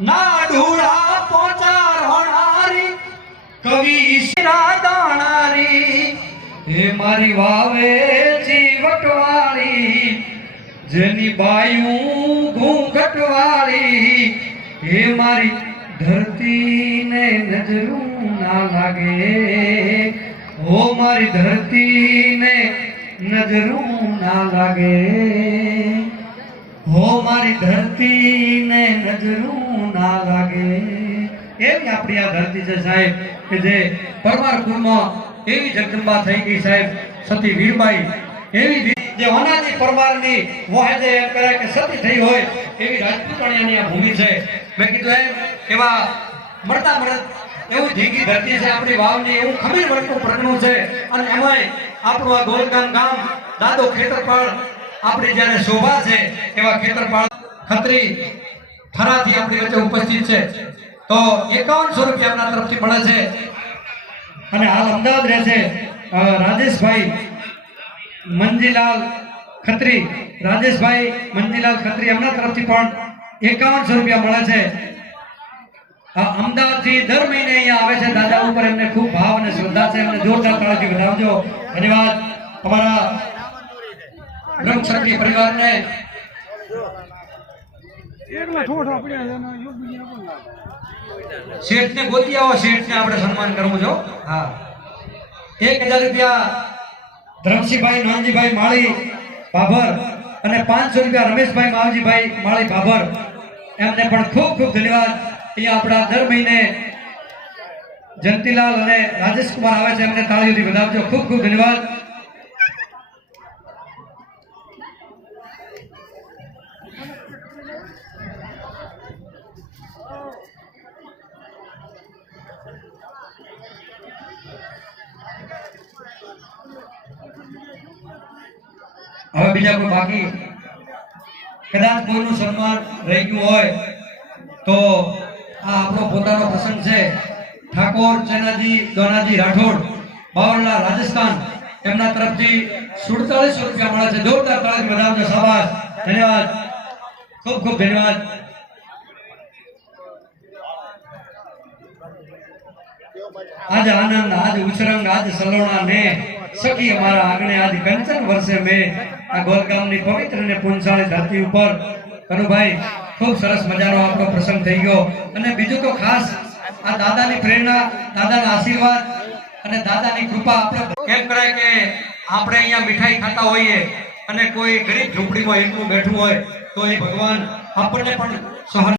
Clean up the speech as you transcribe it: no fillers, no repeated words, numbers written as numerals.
ના ઢૂળા પોચા રોણારી કવિ ઈશરા દાણારી હે મારી વાવે જીવટવાળી જેની બાયું ઘૂંઘટવાળી હે મારી ધરતીને નજરું ના લાગે હો મારી ધરતીને નજરું ના લાગે હો મારી ધરતીને નજરું ના લાગે એવી આપણી આ ધરતી છે સાહેબ કે જે પરમાર કુળમાં એવી જગદંબા થઈ ગઈ સાહેબ સતી વીરબાઈ એવી જે ઓનાજી પરમારની વહેદે એમ કરે કે સતી થઈ હોય એવી રાજપૂતાણીની આ ભૂમિ છે મેં કીધું એમ એવા મળતા મળત એવું ધીંગી ધરતી છે આપણી વાવની એવું ખમીર વળતું પ્રગણું છે અને એમાંય આપણું આ ગોલગામ ગામ દાદો ખેતરપાળ આપણી જ્યારે શોભા છે એવા ખેતરપાળ ખત્રી થરાથી આપણી વચ્ચે ઉપસ્થિત છે તો 5100 રૂપિયા આપણા તરફથી મળે છે અને હાલ અમદાવાદ રહે છે રાજેશભાઈ મંજીલાલ ખત્રી રાજેશભાઈ મંજીલાલ ખત્રી એમના તરફથી પણ 5100 રૂપિયા મળે છે અમદાવાદ થી દર મહિને અહીંયા આવે છે દાદા ઉપર એમને ખૂબ ભાવ અને શ્રદ્ધા છે એમને જોરદાર તાળીથી વધાવજો ધન્યવાદ તમારા બ્રહ્મક્ષત્રિય પરિવારને શેઠને ગોતી આવો શેઠને આપણે સન્માન કરવું જો હા 1000 રૂપિયા ધરમસિંહભાઈ નાનજીભાઈ માળી ભાભર અને 500 રૂપિયા રમેશભાઈ માવજીભાઈ માળી ભાભર એમને પણ ખૂબ ખૂબ ધન્યવાદ અહીંયા આપણા દર મહિને જયંતિલાલ અને રાજેશકુમાર આવે છે એમને તાળીઓથી વધાવજો ખૂબ ખૂબ ધન્યવાદ હવે બીજા કોઈ બાકી કદાચ કોઈનું સન્માન રહી ગયું હોય તો આ આપણો પોતાનો પ્રસંગ છે ઠાકોર ચેનાજી દોનાજી રાઠોડ બાવળના રાજસ્થાન એમના તરફથી 4700 રૂપિયા મળે છે જોરદાર તાળી વધાવજો શાબાશ ધન્યવાદ ખૂબ ખૂબ ધન્યવાદ આજ આનંદ આજ ઉછરંગ આજ સલોણા ને સખી અમારા આંગણે આજ કંચન વર્ષે મેં આ ગોલગામની પવિત્ર અને પુંસાળી ધરતી ઉપર કનુભાઈ ખૂબ સરસ મજાનો આપણો પ્રસંગ થઈ ગયો અને બીજું તો ખાસ આ દાદાની પ્રેરણા દાદાના આશીર્વાદ અને દાદાની કૃપા આપણે કેમ કરાય કે આપણે અહીંયા મીઠાઈ ખાતા હોઈએ અને કોઈ ગરીબ ઝૂંપડીમાં એકલું બેઠું હોય તો એ ભગવાન આપણને પણ સહન